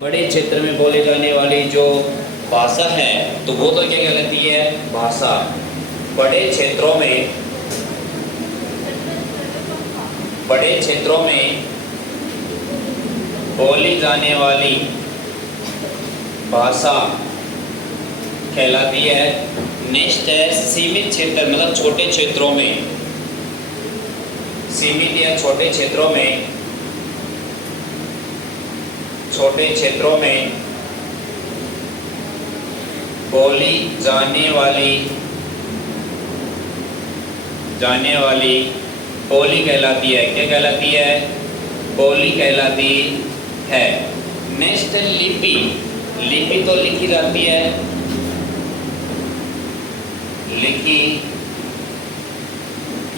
बड़े क्षेत्र में बोले जाने वाली जो भाषा है तो वो तो क्या कहलाती है? भाषा। बड़े क्षेत्रों में बोली जाने वाली भाषा कहलाती है। नेक्स्ट है सीमित क्षेत्र, मतलब छोटे क्षेत्रों में, सीमित या छोटे क्षेत्रों में बोली जाने वाली बोली कहलाती है। क्या कहलाती है? बोली कहलाती है। नेक्स्ट है लिपि। लिपि तो लिखी जाती है, लिखी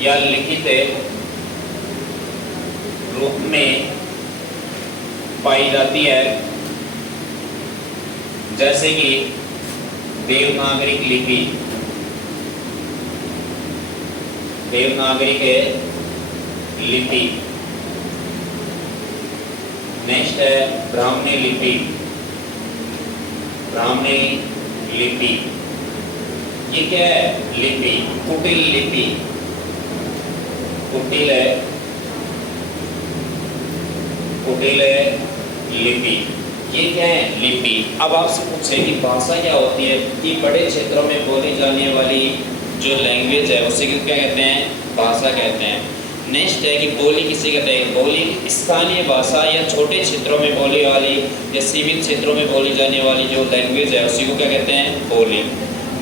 या लिखित रूप में पाई जाती है, जैसे कि देवनागरिक लिपि, देवनागरिक लिपि। नेक्स्ट है ब्राह्मणी लिपि। ब्राह्मणी लिपि ये क्या है? लिपि। कुटिल लिपि, कुटिल लिपि ये क्या है? लिपि। अब आपसे पूछे कि भाषा क्या होती है, कि बड़े क्षेत्रों में बोली जाने वाली जो लैंग्वेज है उसे क्या कहते हैं? भाषा कहते हैं। नेक्स्ट है कि बोली किसे कहते हैं? बोली स्थानीय भाषा या छोटे क्षेत्रों में बोली वाली या सीमित क्षेत्रों में बोली जाने वाली जो लैंग्वेज है उसी को क्या कहते हैं? बोली।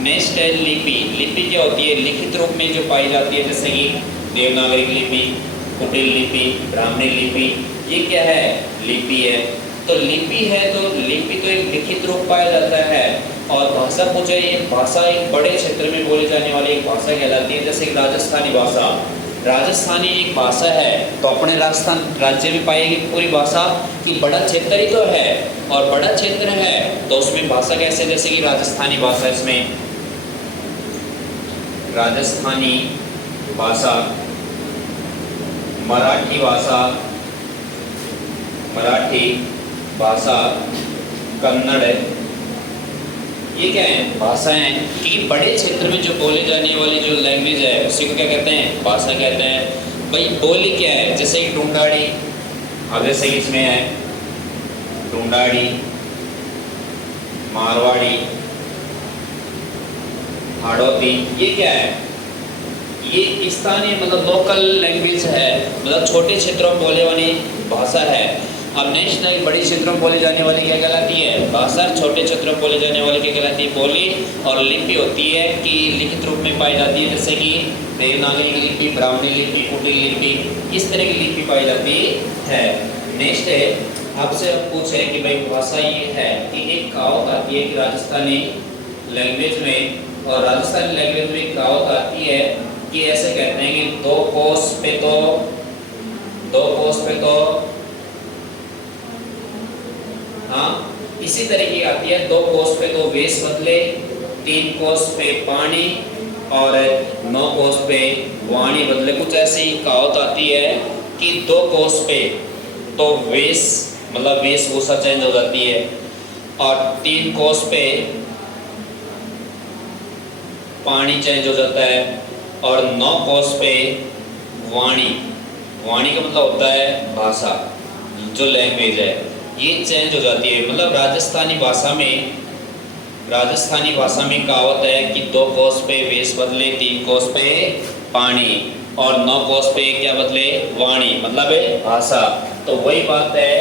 नेक्स्ट है लिपि। लिपि क्या होती है? लिखित रूप में जो पाई जाती है, जैसे कि देवनागरिक लिपि, कुटिल लिपि, ब्राह्मणी लिपि। ये क्या है? लिपि है। तो लिपि है तो लिपि तो एक लिखित रूप पाया जाता है। और भाषा पूछे, ये भाषा एक बड़े क्षेत्र में बोली जाने वाली एक भाषा कहलाती है, जैसे राजस्थानी भाषा। राजस्थानी एक भाषा है तो अपने राजस्थान राज्य में पाएगी पूरी भाषा, कि बड़ा क्षेत्र ही तो है, और बड़ा क्षेत्र है तो उसमें भाषा कैसे? जैसे कि राजस्थानी भाषा, इसमें राजस्थानी भाषा, मराठी भाषा, कन्नड़, ये क्या है? भाषा है। कि बड़े क्षेत्र में जो बोले जाने वाली जो लैंग्वेज है उसी को क्या कहते हैं? भाषा कहते हैं। भाई बोली क्या है? जैसे कि ढूंढाड़ी, अब जैसे कि इसमें है ढूंढाड़ी, मारवाड़ी, हाड़ौती, ये क्या है? ये स्थानीय मतलब लोकल लैंग्वेज है, मतलब छोटे क्षेत्रों में बोले वाली भाषा है। अब नेक्स्ट है बड़े क्षेत्रों में बोली जाने वाली क्या कहलाती है? भाषा। छोटे क्षेत्रों में बोली जाने वाली क्या कहलाती है? बोली। और लिपि होती है कि लिखित रूप में पाई जाती है, जैसे कि देवनागरी लिपि, ब्राह्मणी लिपि, कुटिल लिपि, इस तरह की लिपि पाई जाती है। नेक्स्ट है आपसे अब पूछे कि भाई भाषा ये है कि एक कहावत आती है कि राजस्थानी लैंग्वेज में, और राजस्थानी लैंग्वेज में एक कहावत आती है कि ऐसे कहते हैं कि दो कोस पे तो हाँ, इसी तरह की आती है, 2 कोस पे तो वेश बदले, 3 कोस पे पानी, और 9 कोस पे वाणी बदले। कुछ ऐसी कहावत आती है कि 2 कोस पे तो वेश मतलब वेशभूषा चेंज हो जाती है, और 3 कोस पे पानी चेंज हो जाता है, और 9 कोस पे वाणी का मतलब होता है भाषा, जो लैंग्वेज है ये चेंज हो जाती है। मतलब राजस्थानी भाषा में कहावत है कि 2 कोस पे वेश बदले, 3 कोस पे पानी, और 9 कोस पे क्या बदले? वाणी, मतलब भाषा। तो वही बात है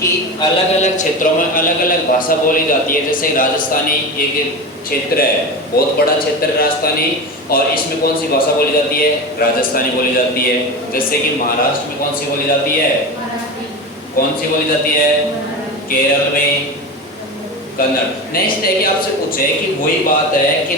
कि अलग अलग क्षेत्रों में अलग अलग भाषा बोली जाती है। जैसे राजस्थानी एक क्षेत्र है, बहुत बड़ा क्षेत्र है राजस्थानी, और इसमें कौन सी भाषा बोली जाती है? राजस्थानी बोली जाती है। जैसे कि महाराष्ट्र में कौन सी बोली जाती है? कौन सी बोली जाती है? केरल में कन्नड़। नेक्स्ट है कि आपसे पूछे कि वही बात है कि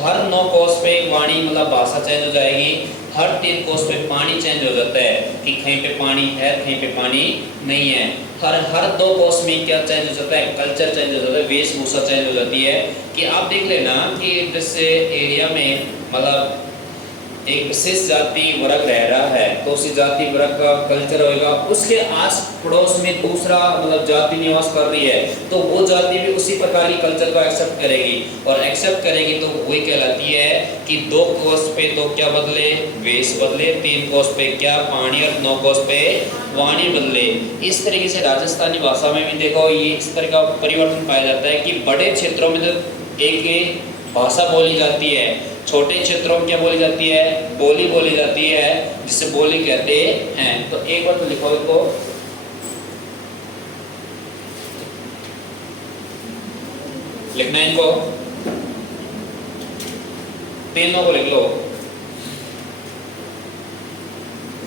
हर 9 कोस पे वाणी मतलब भाषा चेंज हो जाएगी, हर 3 कोस पे पानी चेंज हो जाता है, कि कहीं पे पानी है कहीं पे पानी नहीं है। हर 2 कोस में क्या चेंज हो जाता है? कल्चर चेंज हो जाता है, वेशभूषा चेंज हो जाती है। कि आप देख लेना कि जैसे एरिया में मतलब एक विशेष जाति वर्ग रह रहा है तो उसी जाति वर्ग का कल्चर होएगा, उसके आस पड़ोस में दूसरा मतलब जाति निवास कर रही है तो वो जाति भी उसी प्रकार की कल्चर को एक्सेप्ट करेगी, और एक्सेप्ट करेगी तो वही कहलाती है कि 2 कोस पे तो क्या बदले, वेश बदले, 3 कोस पे क्या, पानी, और 9 कोस पे वाणी बदले। इस तरीके से राजस्थानी भाषा में भी देखो ये इस तरह का परिवर्तन पाया जाता है कि बड़े क्षेत्रों में तो एक भाषा बोली जाती है, छोटे क्षेत्रों में क्या बोली जाती है, बोली बोली जाती है, जिसे बोली कहते हैं। तो एक बार तो लिखो इसको, लिखना है इनको, तीनों को लिख लो।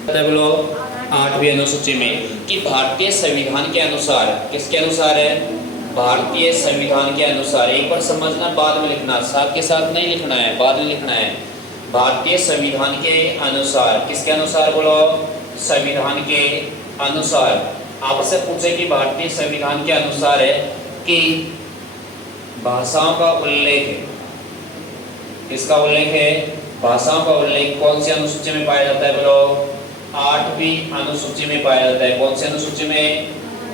बोलो 8वीं अनुसूची में कि भारतीय संविधान के अनुसार, किसके अनुसार है, भारतीय संविधान के अनुसार, एक बार समझना बाद में लिखना, साथ के साथ नहीं लिखना है, बाद में लिखना है। भारतीय संविधान के अनुसार, किसके अनुसार बोलो, संविधान के अनुसार। आपसे पूछे कि भारतीय संविधान के अनुसार है कि भाषाओं का उल्लेख, किसका उल्लेख है, भाषाओं का उल्लेख कौन सी अनुसूची में पाया जाता है बोलो, 8वीं अनुसूची में पाया जाता है। कौन सी अनुसूची में,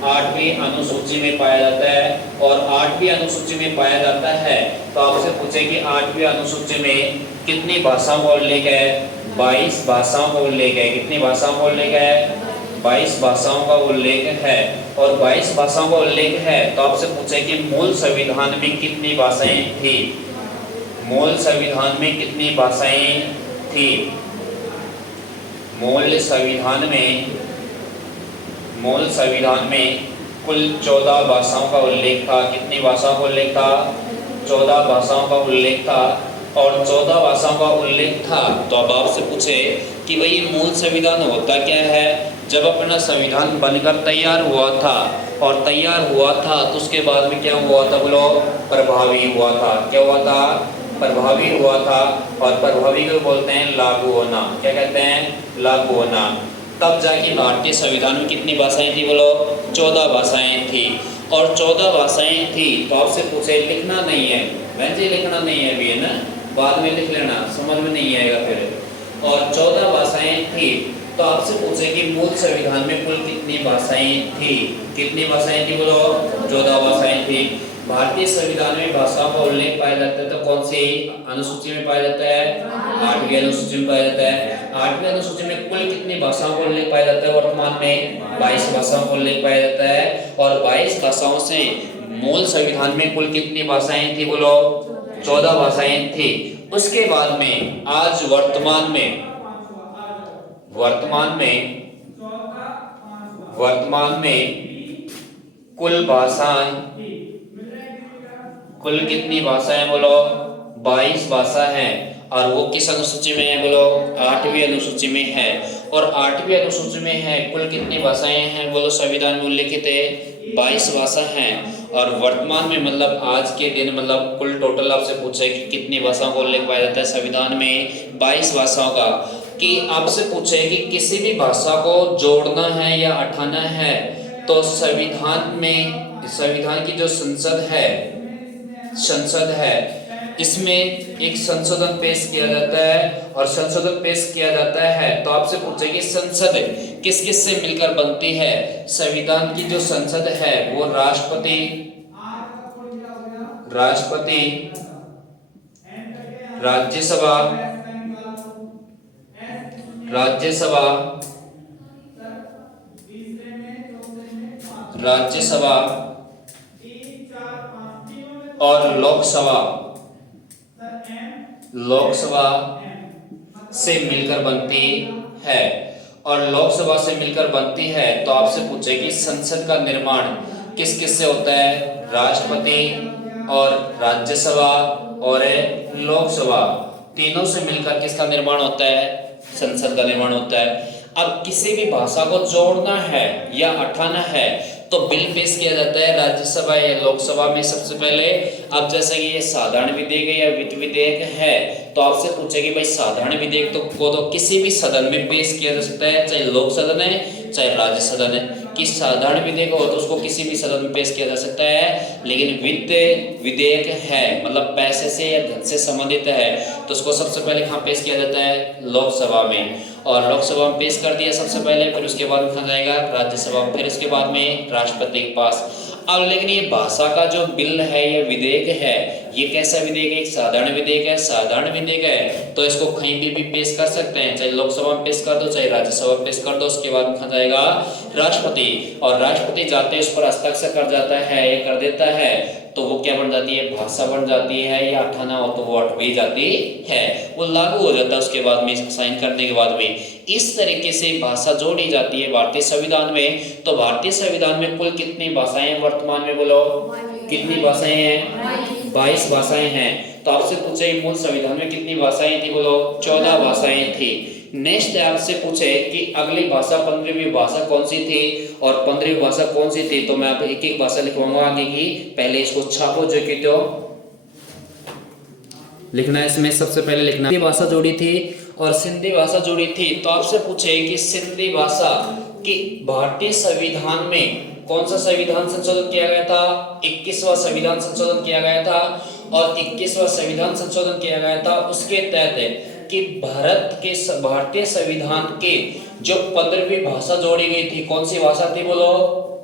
8वीं अनुसूची में पाया जाता है। और 8वीं अनुसूची में पाया जाता है तो आपसे पूछे कि 8वीं अनुसूची में कितनी भाषाओं का उल्लेख है, 22 भाषाओं का उल्लेख है। कितनी भाषाओं का उल्लेख है, 22 भाषाओं का उल्लेख है। और 22 भाषाओं का उल्लेख है तो आपसे पूछे कि मूल संविधान में कितनी भाषाएं थी, मूल संविधान में कितनी भाषाएं थी। मूल संविधान में कुल 14 भाषाओं का उल्लेख था। कितनी भाषाओं का उल्लेख था, 14 भाषाओं का उल्लेख था। और 14 भाषाओं का उल्लेख था तो अब आपसे पूछे कि भाई मूल संविधान होता क्या है। जब अपना संविधान बनकर तैयार हुआ था और तैयार हुआ था तो उसके बाद में क्या हुआ था बोलो, प्रभावी हुआ था। क्या हुआ था, प्रभावी हुआ था। और प्रभावी को बोलते हैं लागू होना। क्या कहते हैं, लागू होना। तब जाके भारतीय संविधान में कितनी भाषाएं थी बोलो, 14 भाषाएं थी। और 14 भाषाएं थी तो आपसे पूछे, लिखना नहीं है, वैसे लिखना नहीं है अभी, है ना, बाद में लिख लेना, समझ में नहीं आएगा फिर। और 14 भाषाएं थी तो आपसे पूछे कि मूल संविधान में कुल कितनी भाषाएं थी। कितनी भाषाएं थी बोलो, 14 भाषाएं थी। भारतीय संविधान में भाषाओं का उल्लेख पाया जाता है तो कौन सी अनुसूची में पाया जाता है, 8वीं अनुसूची में पाया जाता है। 8वीं अनुसूची में कुल कितनी भाषाओं का उल्लेख पाया जाता है, वर्तमान में 22 भाषाओं का उल्लेख पाया जाता है। और 22 भाषाओं से मूल संविधान में कुल कितनी भाषाएं थी बोलो, 14 भाषाएं थी। उसके बाद में आज वर्तमान में कुल भाषाएं, कुल कितनी भाषाएं बोलो, 22 भाषा हैं। और वो किस अनुसूची में है बोलो, 8वीं अनुसूची में है। और 8वीं अनुसूची में है कुल कितनी भाषाएं हैं बोलो, संविधान में उल्लिखित है 22 भाषा हैं। और वर्तमान में मतलब आज के दिन मतलब कुल टोटल आपसे पूछे कि कितनी भाषाओं का उल्लेख पाया जाता है संविधान में, 22 भाषाओं का। कि आपसे पूछे कि किसी भी भाषा को जोड़ना है या हटाना है तो संविधान में, संविधान की जो संसद है इसमें एक संशोधन पेश किया जाता है। और संशोधन पेश किया जाता है तो आपसे पूछे कि संसद किस किस से मिलकर बनती है। संविधान की जो संसद है वो राष्ट्रपति, राज्यसभा और लोकसभा से मिलकर बनती है। और लोकसभा से मिलकर बनती है तो आपसे पूछे कि संसद का निर्माण किस किस से होता है, राष्ट्रपति और राज्यसभा और लोकसभा, तीनों से मिलकर किसका निर्माण होता है, संसद का निर्माण होता है। अब किसी भी भाषा को जोड़ना है या हटाना है तो बिल पेश किया जाता है राज्यसभा या लोकसभा में सबसे पहले। अब जैसे कि ये साधारण विधेयक या वित्त विधेयक है तो आपसे पूछे कि भाई साधारण विधेयक तो किसी भी सदन में पेश किया जा सकता है, चाहे लोक सदन है चाहे राज्य सदन है। कि साधारण विधेयक हो तो उसको किसी भी सदन में पेश किया जा सकता है, लेकिन वित्त विधेयक है मतलब पैसे से या धन से संबंधित है तो उसको सबसे पहले कहाँ पेश किया जाता है, लोकसभा में। और लोकसभा में पेश कर दिया सबसे पहले, फिर उसके बाद कहाँ जाएगा, राज्यसभा में, फिर उसके बाद में राष्ट्रपति के पास। अब लेकिन ये भाषा का जो बिल है या विधेयक है, ये कैसा विधेयक है, एक साधारण विधेयक है। साधारण विधेयक है तो इसको कहीं भी पेश कर सकते हैं, चाहे लोकसभा में पेश कर दो चाहे राज्यसभा में पेश कर दो, उसके बाद कहा जाएगा राष्ट्रपति। और राष्ट्रपति जाते हैं उस पर हस्ताक्षर कर जाता है या कर देता है तो वो क्या बन जाती है, भाषा बन जाती है, या 98 हो तो वो 8वीं जाती है, वो लागू हो जाता है उसके बाद में, साइन करने के बाद में। इस तरीके से भाषा जोड़ी जाती है भारतीय संविधान में। तो भारतीय संविधान में कुल कितनी भाषाएं वर्तमान में, बोलो कितनी भाषाएं हैं, 22 भाषाएं हैं। तो आपसे पूछे मूल संविधान में कितनी भाषाएं थी, बोलो 14 भाषाएं थी। नेक्स्ट आपसे पूछे कि अगली भाषा 15वीं भाषा कौन सी थी और 15वीं भाषा कौन सी थी, तो मैं आप एक एक भाषा लिखवाऊंगा आगे की, पहले इसको छापो जो कि तो लिखना है। इसमें सबसे पहले लिखना है भाषा जोड़ी थी और सिंधी भाषा जोड़ी थी। तो आपसे पूछे कि सिंधी भाषा की भारतीय संविधान में कौन सा संविधान संशोधन किया गया था, 21वां संविधान संशोधन किया गया था। और 21वां संविधान संशोधन किया गया था उसके तहत कि भारतीय संविधान के जो 15वीं भाषा जोड़ी गई थी, कौन सी भाषा थी, बोलो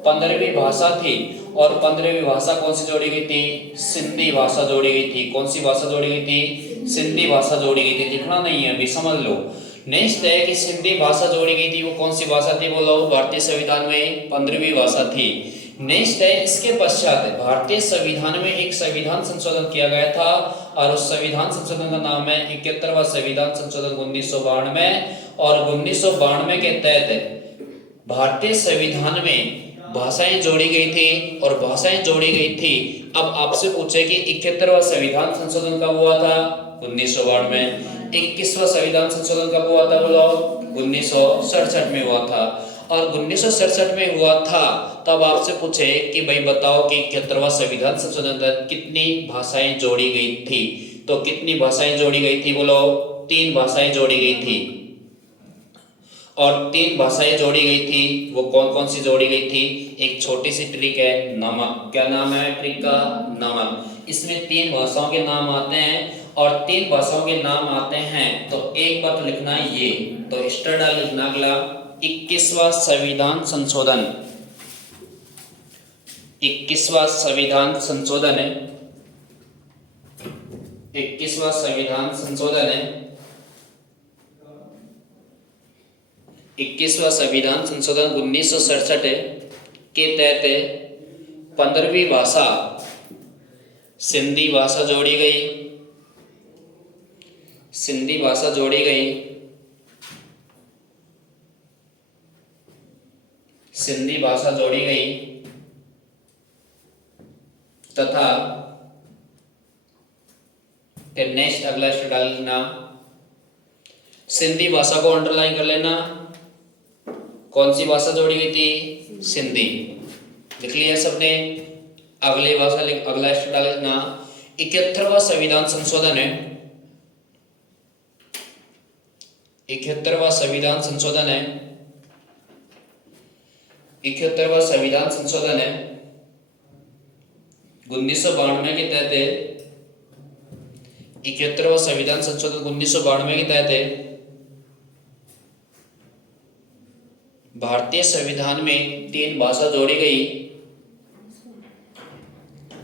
15वीं भाषा थी। और 15वीं भाषा कौन सी जोड़ी गई थी, सिंधी भाषा जोड़ी गई थी। कौन सी भाषा जोड़ी गई थी, सिंधी भाषा जोड़ी गई थी। लिखना नहीं है अभी, समझ लो। नेक्स्ट है कि सिंधी भाषा जोड़ी गई थी, वो कौन सी भाषा थी, बोलो भारतीय संविधान में 15वीं भाषा थी। नेक्स्ट है इसके पश्चात भारतीय संविधान में एक संविधान संशोधन किया गया था और उस संविधान संशोधन का नाम है 71वां संविधान संशोधन 1992। और 1992 के तहत भारतीय संविधान में भाषाएं जोड़ी गई थी और भाषाएं जोड़ी गई थी। अब आपसे पूछे कि 71वां संविधान संशोधन कब हुआ था, 1992 में। 21वां संविधान संशोधन कब हुआ था, बोलो 1967 में हुआ था। और 1967 में हुआ था। तब आपसे पूछे कि भाई बताओ कि 71वां संविधान संशोधन तहत कितनी भाषाएं जोड़ी गई थी, तो कितनी भाषाएं जोड़ी गई थी, बोलो 3 भाषाएं जोड़ी गई थी। और 3 भाषाएं जोड़ी गई थी, वो कौन कौन सी जोड़ी गई थी, एक छोटी सी ट्रिक है, नमक। क्या नाम है ट्रिक का, नमक। इसमें 3 भाषाओं के नाम आते हैं और 3 भाषाओं के नाम आते हैं तो एक बार तो लिखना है ये, तो स्टडा लिखना। अगला 21वां संविधान संशोधन, 21वां संविधान संशोधन है, 21वां संविधान संशोधन है। 21वां संविधान संशोधन 1967 के तहत 15वीं भाषा सिंधी भाषा जोड़ी गई, सिंधी भाषा जोड़ी गई, सिंधी भाषा जोड़ी गई तथा फिर नेक्स्ट अगला स्टेप डाल लेना, सिंधी भाषा को अंडरलाइन कर लेना। कौन सी भाषा जोड़ी गई थी, सिंधी। लिख लिया सबने। अगली भाषा अगला स्टेप डाल लेना, 71वां संविधान संशोधन है, 71वां संविधान संशोधन है, 71वां संविधान संशोधन है 1992 के तहत। 71वां संविधान संशोधन 1992 के तहत भारतीय संविधान में 3 भाषा जोड़ी गई,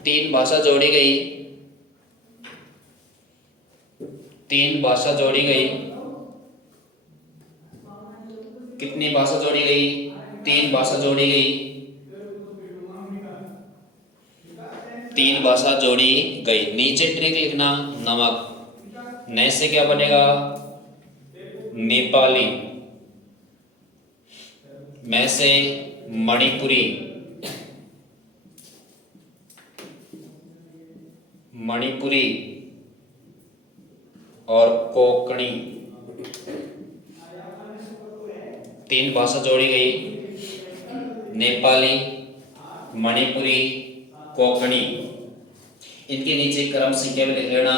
3 भाषा जोड़ी गई, 3 भाषा जोड़ी गई। कितनी भाषा जोड़ी गई, 3 भाषा जोड़ी गई, 3 भाषा जोड़ी गई। नीचे ट्रिक लिखना, नमक। न से क्या बनेगा, नेपाली। मैं से मणिपुरी, मणिपुरी और कोंकणी। 3 भाषा जोड़ी गई, नेपाली, मणिपुरी, कोंकणी। इनके नीचे क्रम संख्या भी लिख लेना,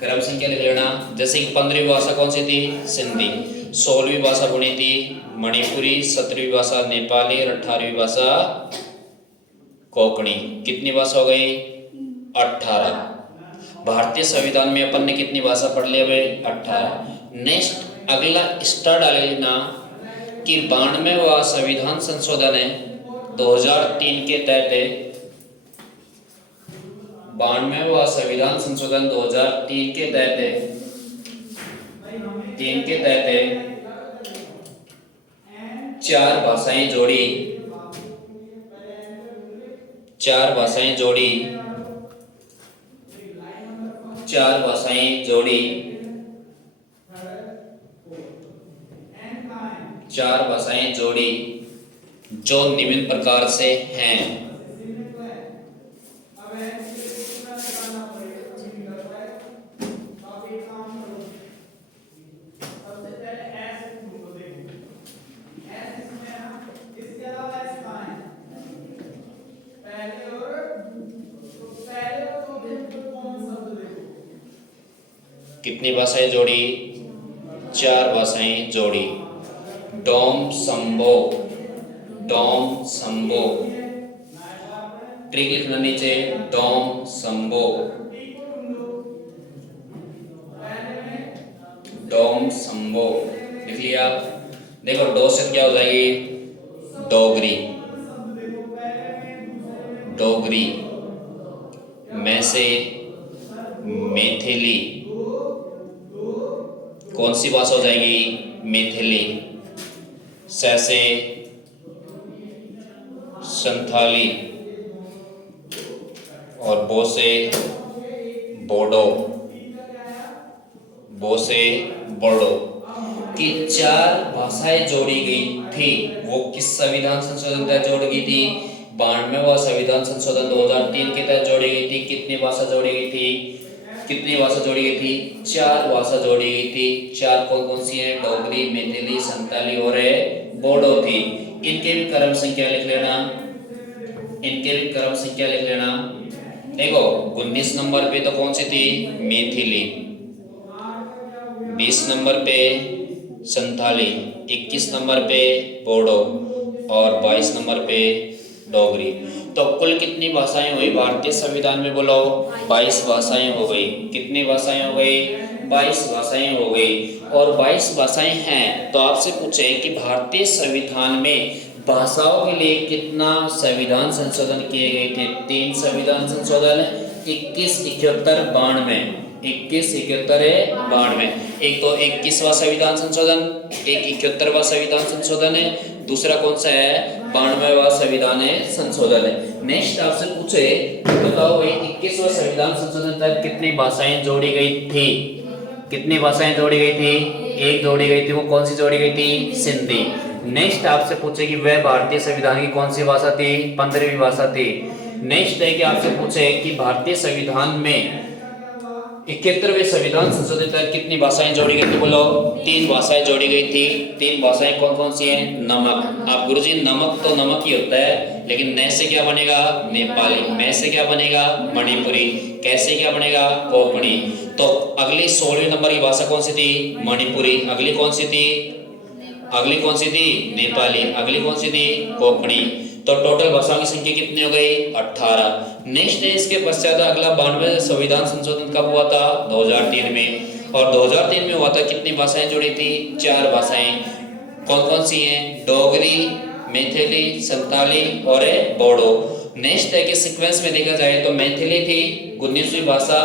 क्रम संख्या लिख लेना। जैसे कि 15वीं भाषा कौन सी थी, सिंधी। 16वीं भाषा बनी थी मणिपुरी, 17वीं भाषा नेपाली और 18वीं भाषा कोंकणी। कितनी भाषा हो गई? 18। भारतीय संविधान में अपन ने कितनी भाषा पढ़ ली? 18। नेक्स्ट अगला स्टार डाले ना कि 92वां संविधान संशोधन है 2003 के तहत, 92वां संविधान संशोधन 2003 के तहत, 3 के तहत 4 भाषाएं जोड़ी, 4 भाषाएं जोड़ी, 4 भाषाएं जोड़ी, 4 भाषाएं जोड़ी जो निम्न प्रकार से हैं। कितनी भाषाएं जोड़ी? 4 भाषाएं जोड़ी। डोम संबो, डोम संबो, ट्रिक लिखना नीचे, डोम संबो, डोम संबो लिख लिया। देखो डो से क्या हो जाएगी? डोगरी, डोगरी, मैं से मैथिली, कौन सी भाषा हो जाएगी? मैथिली। से संथाली और बो से बोडो, बो से बोडो की 4 भाषाएं जोड़ी गई थी। वो किस संविधान संशोधन तहत जोड़ी गई थी? 92वां संविधान संशोधन 2003 के तहत जोड़ी गई थी। कितनी भाषा जोड़ी गई थी? कितनी भाषा जोड़ी गई थी? 4 भाषा जोड़ी गई थी। 4 कौन कौन सी है? डोगरी, मैथिली, संताली और बोडो थी। इनके भी क्रम संख्या लिख लेना, इनके भी क्रम संख्या लिख लेना। देखो 19 नंबर पे तो कौन सी थी? मैथिली, 20 नंबर पे संथाली, 21 नंबर पे बोडो और 22 नंबर पे डोगरी। तो कुल कितनी भाषाएं हुई भारतीय संविधान में? बोलो 22 भाषाएं हो गई। कितनी भाषाएं हो गई? 22 भाषाएं हो गई। और 22 भाषाएं हैं तो आपसे पूछे कि भारतीय संविधान में भाषाओं के लिए कितना संविधान संशोधन किए गए थे? 3 संविधान संशोधन, 21, 71, 92, 21, 71, 92। एक तो 21वां संविधान संशोधन, एक 71वां संविधान संशोधन है, दूसरा कौन सा है? 92वां संविधान संशोधन है। नेक्स्ट आपसे पूछे बताओ भाई 21वां संविधान संशोधन तक कितनी भाषाएं जोड़ी गई थी? कितनी भाषाएं जोड़ी गई थी? एक जोड़ी गई थी। वो कौन सी जोड़ी गई थी? सिंधी। नेक्स्ट आपसे पूछे कि वह भारतीय संविधान की कौन सी भाषा थी? 15वीं भाषा थी। नेक्स्ट है कि आपसे पूछे कि भारतीय संविधान में 71वें संविधान संशोधन तक कितनी भाषाएं जोड़ी गई थी? बोलो 3 भाषाएं जोड़ी गई थी। 3 भाषाएं कौन कौन सी हैं? नमक। आप गुरुजी नमक तो नमक ही होता है, लेकिन न से क्या बनेगा? नेपाली। मैं से क्या बनेगा? मणिपुरी। कैसे क्या बनेगा? कोंकणी। तो अगली 16वें नंबर की भाषा कौन सी थी? मणिपुरी। अगली कौन सी थी? अगली कौन सी थी? नेपाली। अगली कौन सी थी? कोंकणी। तो टोटल भाषाओं की संख्या कितनी हो गई? 18। नेक्स्ट है इसके पश्चात अगला 92वां संविधान संशोधन कब हुआ था? 2003 में। और 2003 में हुआ था। कितनी भाषाएं जुड़ी थी? 4 भाषाएं। कौन कौन सी हैं? डोगरी, मैथिली, संताली और बोडो। नेक्स्ट है कि सीक्वेंस में देखा जाए तो मैथिली थी 19वीं भाषा,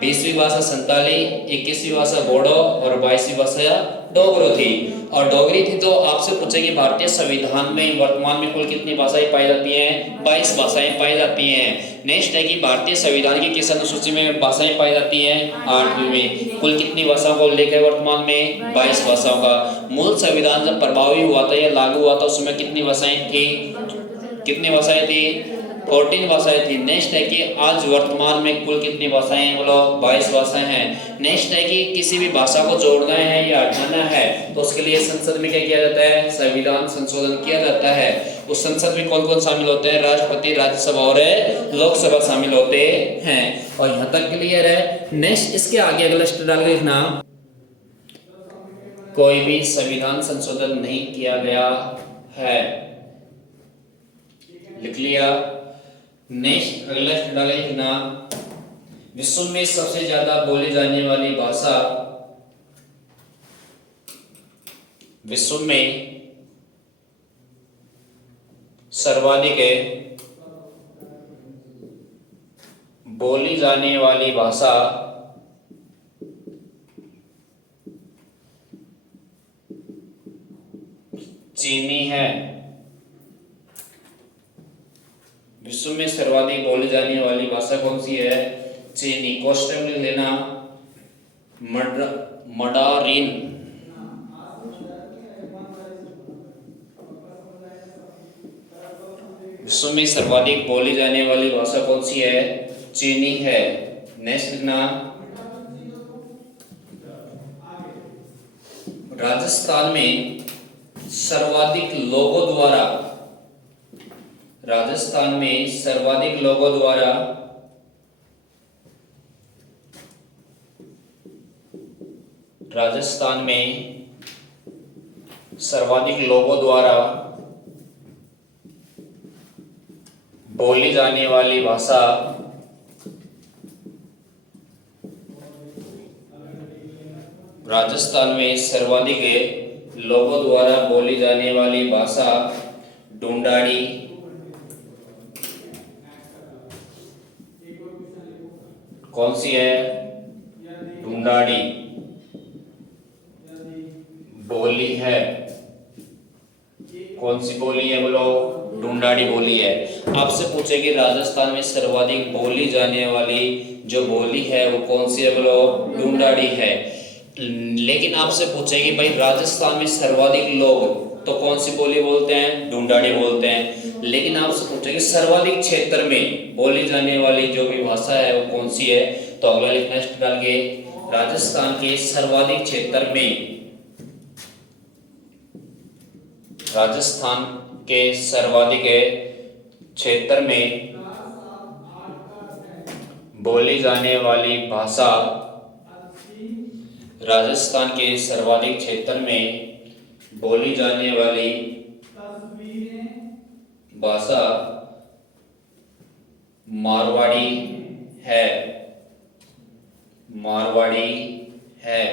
20वीं भाषा संताली, 21वीं भाषा बोडो और 22वीं भाषा डोगरो थी। और डोगरी थी। तो आपसे पूछे कि भारतीय संविधान में वर्तमान में कुल कितनी भाषाएं पाई जाती हैं? 22 भाषाएं पाई जाती हैं। नेक्स्ट है कि भारतीय संविधान की किस अनुसूची में भाषाएं पाई जाती हैं? 8वीं में। कुल कितनी भाषाओं को लेकर वर्तमान में? 22 भाषाओं का। मूल संविधान जब प्रभावी हुआ था या लागू हुआ था उसमें कितनी भाषाएं थी? कितनी भाषाएं थी? 14 भाषाएं थी। नेक्स्ट है कि आज वर्तमान में कुल कितनी भाषाएं हैं? बोलो 22 भाषाएं हैं। नेक्स्ट है कि किसी भी भाषा को जोड़ना है या हटाना है तो उसके लिए संसद में क्या किया जाता है? संविधान संशोधन किया जाता है। उस संसद में कौन कौन शामिल होते हैं? राष्ट्रपति, राज्यसभा और लोकसभा शामिल होते हैं। और यहाँ तक क्लियर है। नेक्स्ट इसके आगे अगला स्टेप डाल के लिखना कोई भी संविधान संशोधन नहीं किया गया है। लिख लिया। नेक्स्ट अगला डाले लिखना, विश्व में सबसे ज्यादा बोली जाने वाली भाषा, विश्व में सर्वाधिक बोली जाने वाली भाषा चीनी है। विश्व में सर्वाधिक बोली जाने वाली भाषा कौन सी है? चीनी। क्वेश्चन में लेना मंडारिन। विश्व में सर्वाधिक बोली जाने वाली भाषा कौन सी है? चीनी है। नेक्स्ट लिखना, राजस्थान में सर्वाधिक लोगों द्वारा, राजस्थान में सर्वाधिक लोगों द्वारा राजस्थान में सर्वाधिक लोगों द्वारा बोली जाने वाली भाषा राजस्थान में सर्वाधिक लोगों द्वारा बोली जाने वाली भाषा ढूंढाड़ी। कौन सी है? ढूंढाड़ी बोली है। कौन सी बोली है बोलो? ढूंढाड़ी बोली है। आपसे पूछेगी राजस्थान में सर्वाधिक बोली जाने वाली जो बोली है वो कौन सी है बोलो? ढूंढाड़ी है। लेकिन आपसे पूछेगी भाई राजस्थान में सर्वाधिक लोग तो कौन सी बोली बोलते हैं? ढूंढाड़ी बोलते हैं। लेकिन आपसे पूछेगी सर्वाधिक क्षेत्र में बोली जाने वाली जो भी भाषा है वो कौन सी है? तो अगला लिखना डाल के, राजस्थान के सर्वाधिक क्षेत्र में, राजस्थान के सर्वाधिक क्षेत्र में बोली जाने वाली भाषा, राजस्थान के सर्वाधिक क्षेत्र में बोली जाने वाली भाषा मारवाड़ी है। मारवाड़ी है।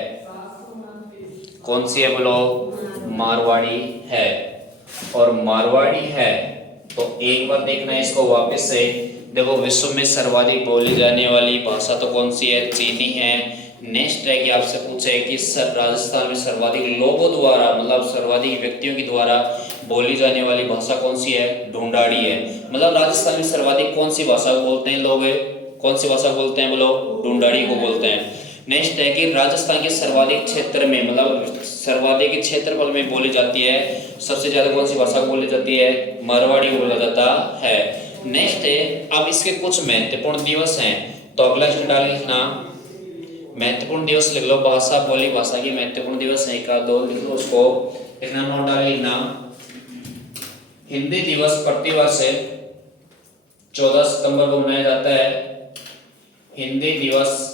कौन सी है बोलो? मारवाड़ी है। और मारवाड़ी है तो एक बार देखना इसको वापस से देखो, विश्व में सर्वाधिक बोली जाने वाली भाषा तो कौन सी है? चीनी है। नेक्स्ट है कि आपसे पूछे कि राजस्थान में सर्वाधिक लोगों द्वारा मतलब सर्वाधिक व्यक्तियों के द्वारा बोली जाने वाली भाषा कौन सी है? ढूंढाड़ी है। मतलब राजस्थान में सर्वाधिक कौन सी भाषा को बोलते हैं लोग? कौन सी भाषा बोलते हैं बोलो? ढूंढाड़ी को बोलते हैं। नेक्स्ट है कि राजस्थान के सर्वाधिक क्षेत्र में मतलब सर्वाधिक क्षेत्रफल में बोली जाती है, सबसे ज्यादा कौन सी भाषा बोली जाती है? मारवाड़ी बोला जाता है। नेक्स्ट है, अब इसके कुछ महत्वपूर्ण दिवस हैं तो अगला डाल लिखना, महत्वपूर्ण दिवस लिख लो। भाषा बोली भाषा की महत्वपूर्ण दिवस है, एक दो लिख लो उसको। लिखना नोट डाल लिखना, हिंदी दिवस प्रतिवर्ष 14 सितंबर को मनाया जाता है। हिंदी दिवस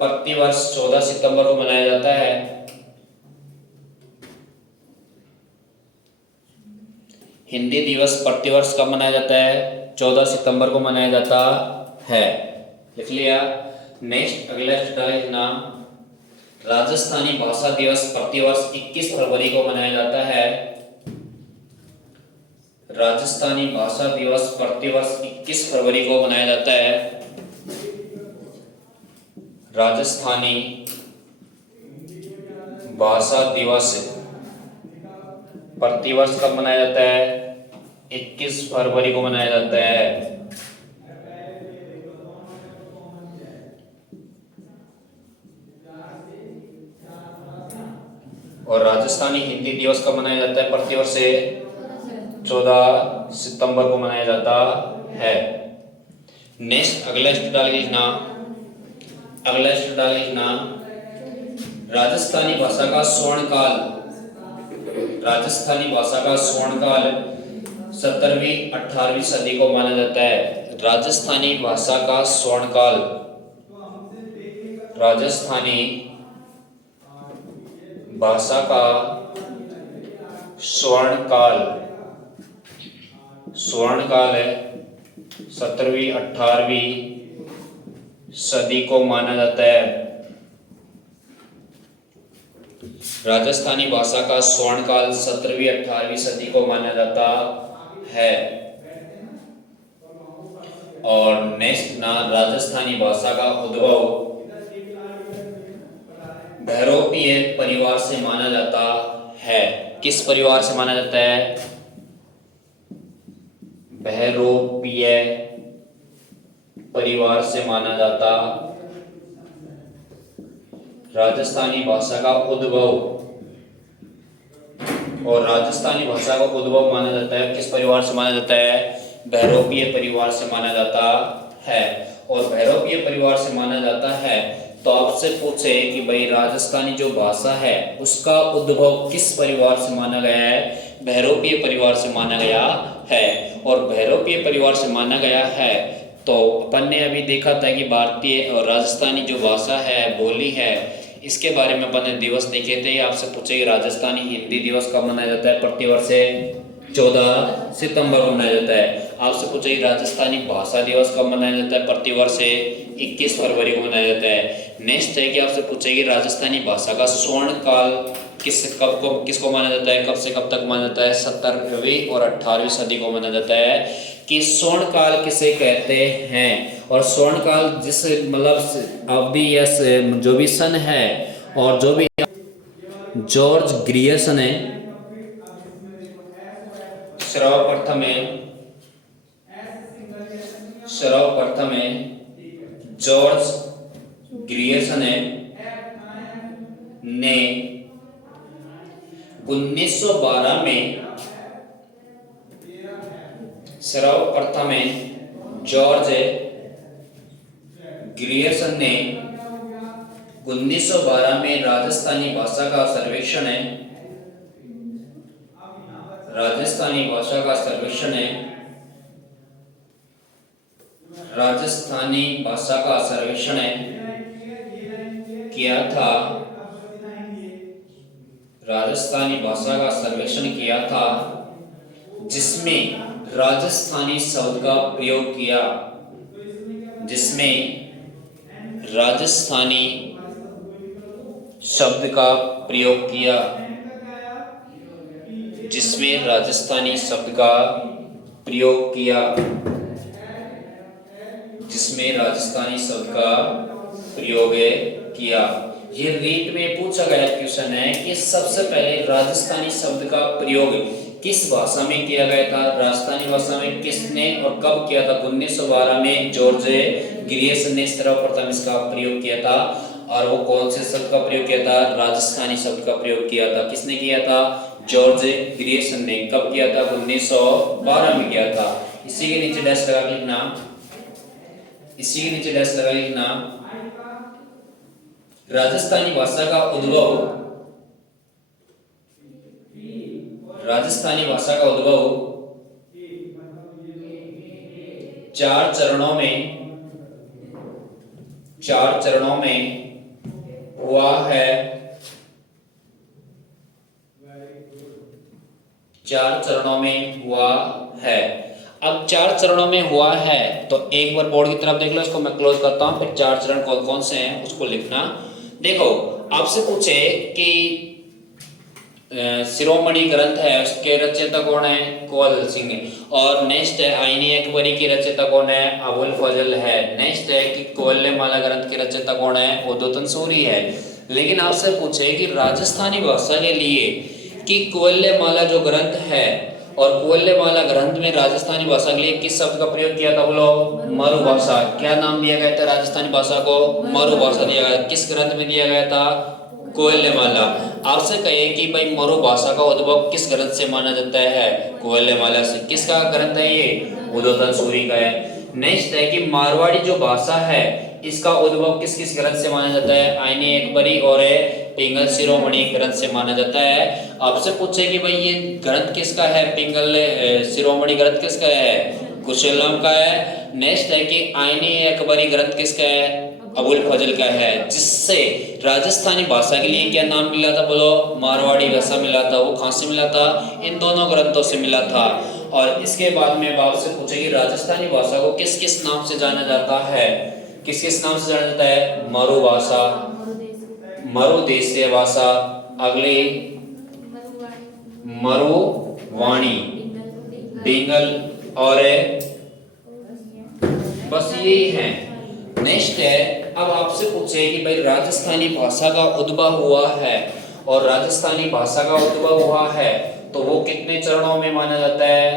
प्रतिवर्ष 14 सितंबर को मनाया जाता है। हिंदी दिवस प्रतिवर्ष कब मनाया जाता है? 14 सितंबर को मनाया जाता है। लिख लिया। नेक्स्ट अगला लिखना, राजस्थानी भाषा दिवस प्रतिवर्ष 21 फरवरी को मनाया जाता है। राजस्थानी भाषा दिवस प्रतिवर्ष 21 फरवरी को मनाया जाता है। राजस्थानी भाषा दिवस प्रतिवर्ष कब मनाया जाता है? 21 फरवरी को मनाया जाता है। और राजस्थानी हिंदी दिवस कब मनाया जाता है? प्रतिवर्ष 14 सितंबर को मनाया जाता है। नेक्स्ट अगला डाल लिखना, अगला डाल लिखना, राजस्थानी भाषा का स्वर्णकाल, राजस्थानी भाषा का स्वर्णकाल 17वीं 18वीं सदी को माना जाता है। राजस्थानी भाषा का स्वर्णकाल, राजस्थानी भाषा का स्वर्णकाल, स्वर्णकाल है 17वीं 18वीं सदी को माना जाता है। राजस्थानी भाषा का स्वर्णकाल 17वीं 18वीं सदी को माना जाता है। और नेक्स्ट ना, राजस्थानी भाषा का उद्भव बहुरूपीय परिवार से माना जाता है। किस परिवार से माना जाता है? बहुरूपीय परिवार से माना जाता। राजस्थानी भाषा का उद्भव, और राजस्थानी भाषा का उद्भव माना जाता है किस परिवार से माना जाता है? बहुरूपीय परिवार से माना जाता है। और बहुरूपीय परिवार से माना जाता है तो आपसे पूछे कि भाई राजस्थानी जो भाषा है उसका उद्भव किस परिवार से माना गया है? बहुरूपीय परिवार से माना गया है। और बहुरूपीय परिवार से माना गया है तो अपन ने अभी देखा था कि भारतीय और राजस्थानी जो भाषा है, बोली है, इसके बारे में अपन ने दिवस देखे थे। आपसे पूछे कि राजस्थानी हिंदी दिवस कब मनाया जाता है? प्रतिवर्ष 14 सितंबर को मनाया जाता है। आपसे पूछे कि राजस्थानी भाषा दिवस कब मनाया जाता है? प्रतिवर्ष 21 फरवरी को मनाया जाता है। नेक्स्ट है कि आपसे पूछे कि राजस्थानी भाषा का स्वर्ण काल किसको माना जाता है? कब से कब तक माना जाता है? 17वीं और 18वीं सदी को माना जाता है। कि स्वर्ण काल किसे कहते हैं? और स्वर्ण काल जिस मतलब अवधि या जो भी सन है, और जो भी जॉर्ज ग्रियर्सन है, सर्वप्रथम है जॉर्ज ग्रियर्सन ने 1912 में, सर्वप्रथम जॉर्ज ग्रियर्सन ने 1912 में राजस्थानी भाषा का सर्वेक्षण है, राजस्थानी भाषा का सर्वेक्षण है, राजस्थानी भाषा का सर्वेक्षण किया था, राजस्थानी भाषा का सर्वेक्षण किया था, जिसमें राजस्थानी शब्द का प्रयोग किया, जिसमें राजस्थानी शब्द का प्रयोग किया, जिसमें राजस्थानी शब्द का प्रयोग किया, जिसमें राजस्थानी शब्द का प्रयोग किया। ये रीट में पूछा गया क्वेश्चन है कि सबसे पहले राजस्थानी शब्द का प्रयोग किस भाषा में किया गया था? राजस्थानी भाषा में किसने और कब किया था? 1912 में जॉर्ज ग्रियर्सन ने सर्वप्रथम इसका प्रयोग किया था। और वो कौन से शब्द का प्रयोग किया था? राजस्थानी शब्द का प्रयोग किया था। किसने किया था? जॉर्ज ग्रियर्सन ने। कब किया था? 1912 में किया था। इसी के नीचे डैश लगा लिखना, इसी के नीचे डैश लगा लिखना, राजस्थानी भाषा का उद्भव, राजस्थानी भाषा का उद्भव 4 चरणों में हुआ है, 4 चरणों में हुआ है। अब 4 चरणों में हुआ है तो एक बार बोर्ड की तरफ देख लो, इसको मैं क्लोज करता हूं, फिर 4 चरण कौन कौन से हैं उसको लिखना। देखो, आपसे पूछे कि शिरोमणि ग्रंथ है उसके रचयिता कौन है? कुंवर सिंह। और नेक्स्ट है आईनी अकबरी की रचयिता कौन है? अबुल फजल है। नेक्स्ट है कि कोल्लेमाला ग्रंथ के रचयिता कौन है? उद्योतन सूरी है। लेकिन आपसे पूछे कि राजस्थानी भाषा के लिए कि कोल्लेमाला जो ग्रंथ है, और कोल्लेमाला ग्रंथ में राजस्थानी भाषा के लिए किस शब्द का प्रयोग किया था? बोलो, मरु भाषा। क्या नाम दिया गया था राजस्थानी भाषा को? मरु भाषा दिया गया। किस ग्रंथ में दिया गया था? कोल्लेमाला। आपसे कहे कि भाई मरु भाषा का उद्भव किस ग्रंथ से माना जाता है? कोल्लेमाला से। किसका ग्रंथ है ये? उद्योतन सूरी का है। नेक्स्ट है कि मारवाड़ी जो भाषा है इसका उद्भव किस किस ग्रंथ से माना जाता है? आईनी अकबरी और पिंगल शिरोमणि ग्रंथ से माना जाता है। आपसे पूछे कि भाई ये ग्रंथ किसका है? पिंगल शिरोमणि ग्रंथ किसका है? कुशलम का है। नेक्स्ट है कि आईने अकबरी ग्रंथ किसका है? अबुल फजल का है, जिससे राजस्थानी भाषा के लिए क्या नाम मिला था? बोलो, मारवाड़ी भाषा मिला था। वो कहाँ से मिला था? इन दोनों ग्रंथों से मिला था। और इसके बाद में आपसे पूछेगी राजस्थानी भाषा को किस किस नाम से जाना जाता है? किस किस नाम से जाना जाता है? मरु भाषा, मरुदेशीय भाषा, अगले मरुवाणी, डिंगल, और बस यही है। नेक्स्ट है, अब आपसे पूछे कि भाई राजस्थानी भाषा का उद्भव हुआ है, और राजस्थानी भाषा का उद्भव हुआ है तो वो कितने चरणों में माना जाता है?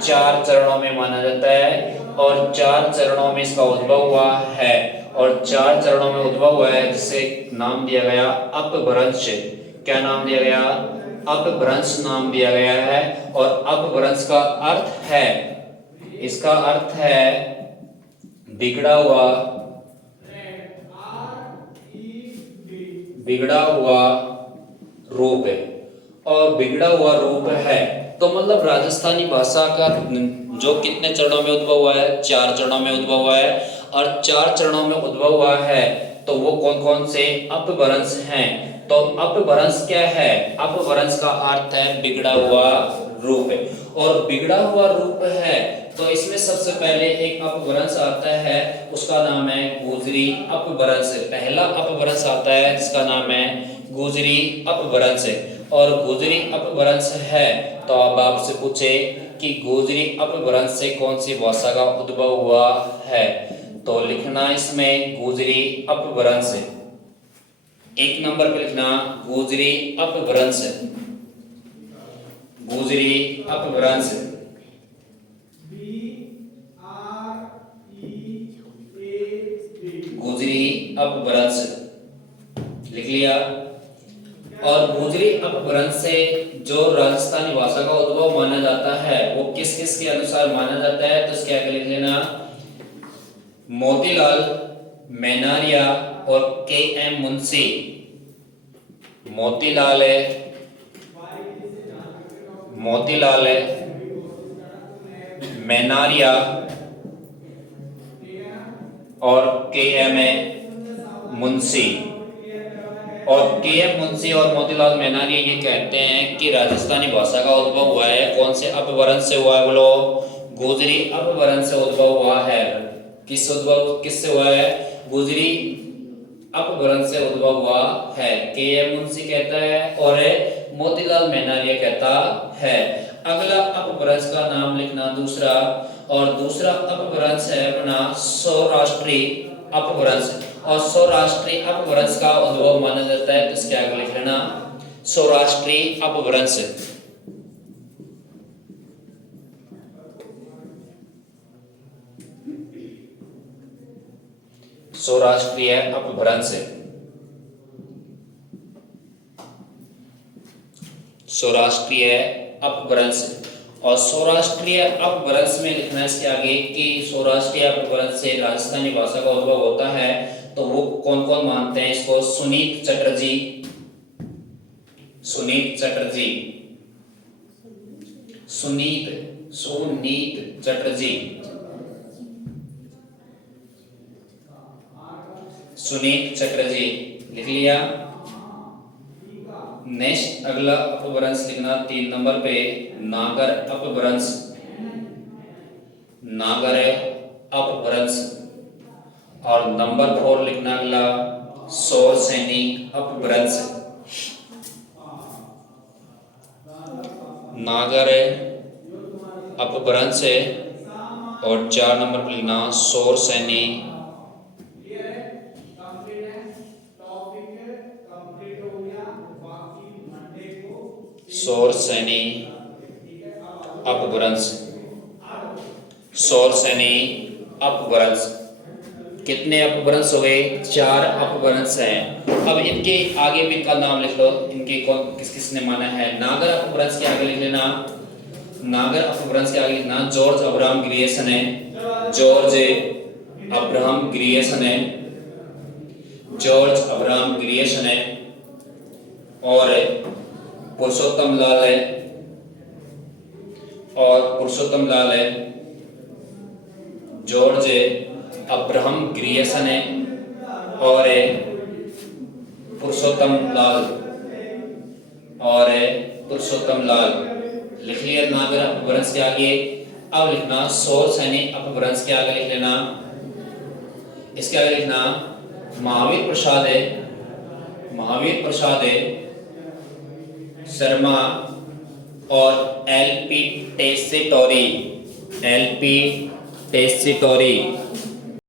4 चरणों में माना जाता है। और 4 चरणों में इसका उद्भव हुआ है, और 4 चरणों में उद्भव हुआ है, जिसे नाम दिया गया अपभ्रंश। क्या नाम दिया गया? अपभ्रंश नाम दिया गया है। और अपभ्रंश का अर्थ है, इसका अर्थ है बिगड़ा हुआ, बिगड़ा हुआ रूप है। और बिगड़ा हुआ रूप है तो मतलब राजस्थानी भाषा का जो कितने चरणों में उद्भव हुआ है? 4 चरणों में उद्भव हुआ है। और 4 चरणों में उद्भव हुआ है तो वो कौन कौन से अपभ्रंश हैं? तो अपभ्रंश क्या है? अपभ्रंश का अर्थ है बिगड़ा हुआ रूप है। और बिगड़ा हुआ रूप है तो इसमें सबसे पहले एक अपभ्रंश आता है, उसका नाम है गुजरी अपभ्रंश। पहला अपभ्रंश आता है जिसका नाम है गुजरी अपभ्रंश। और गुजरी अपभ्रंश है तो अब आपसे पूछे कि गुजरी अपभ्रंश से कौन सी भाषा का उद्भव हुआ है? तो लिखना इसमें गुजरी अपभ्रंश। 1 नंबर पे लिखना गुजरी अपभ्रंश, गुजरी अपभ्रंश। गुजरी अपभ्रंश लिख लिया। और गुजरी अपभ्रंश से जो राजस्थानी भाषा का उद्भव माना जाता है वो किस किस के अनुसार माना जाता है? तो इसके आगे लिख लेना मोतीलाल मेनारिया और के.एम. मुंशी। मोतीलाल है, मोतीलाल है, मेनारिया और के.एम. मुंशी। और के.एम. मुंशी और मोतीलाल मेनारिया ये कहते हैं कि राजस्थानी भाषा का उद्भव हुआ है कौन से अपभ्रंश से हुआ है? बोलो, गुजरी अपभ्रंश से उद्भव हुआ है। किससे हुआ है? गुजरी अपभ्रंश से उद्भव हुआ है। के.एम. मुंशी कहता है और मोतीलाल मेनारिया कहता है। अगला अपभ्रंश का नाम लिखना दूसरा, और दूसरा अपभ्रंश है अपना सौराष्ट्रीय अपभ्रंश। और सौराष्ट्रीय अपभ्रंश का उद्भव माना जाता है तो इसके आगे लिख लेना सौराष्ट्रीय अपभ्रंश। सौराष्ट्रीय अपभ्रंश, सौराष्ट्रीय अपभ्रंश। और सौराष्ट्रीय अपभ्रंश में लिखना है इसके आगे कि सौराष्ट्रीय अपभ्रंश से राजस्थानी भाषा का उद्भव होता है तो वो कौन कौन मानते हैं इसको? सुनीत चटर्जी, सुनीत चटर्जी, सुनीत चटर्जी, सुनीत चटर्जी लिख लिया। नेक्स्ट अगला अपभ्रंश लिखना 3 नंबर पे नागर अपभ्रंश, नागर अपभ्रंश। और नंबर 4 लिखना अगला सौरसेनी अपभ्रंश, नागर अपभ्रंश। और 4 नंबर पर लिखना सौरसेनी, सौरसेनी अपभ्रंश, सौरसेनी अपभ्रंश। कितने अपभ्रंश हो गए? 4 अपभ्रंश हैं। अब इनके आगे भी इनका नाम लिख लो, इनके कौन किस किस ने माना है? नागर अपभ्रंश के आगे लिख लेना, नागर अपभ्रंश के आगे लिखना जॉर्ज अब्राहम ग्रियर्सन है, जॉर्ज अब्राहम ग्रियर्सन है, जॉर्ज अब्राहम ग्रियर्सन है। और पुरुषोत्तम लाल है, और पुरुषोत्तम लाल है, जॉर्ज अब्राहम ग्रियर्सन है और पुरुषोत्तम लाल लिख लिया ना फिर अपभ्रंश के आगे। अब लिखना सोर्स यानी अपभ्रंश के आगे लिख लेना, इसके आगे लिखना महावीर प्रसाद शर्मा और एल पी टेसेटोरी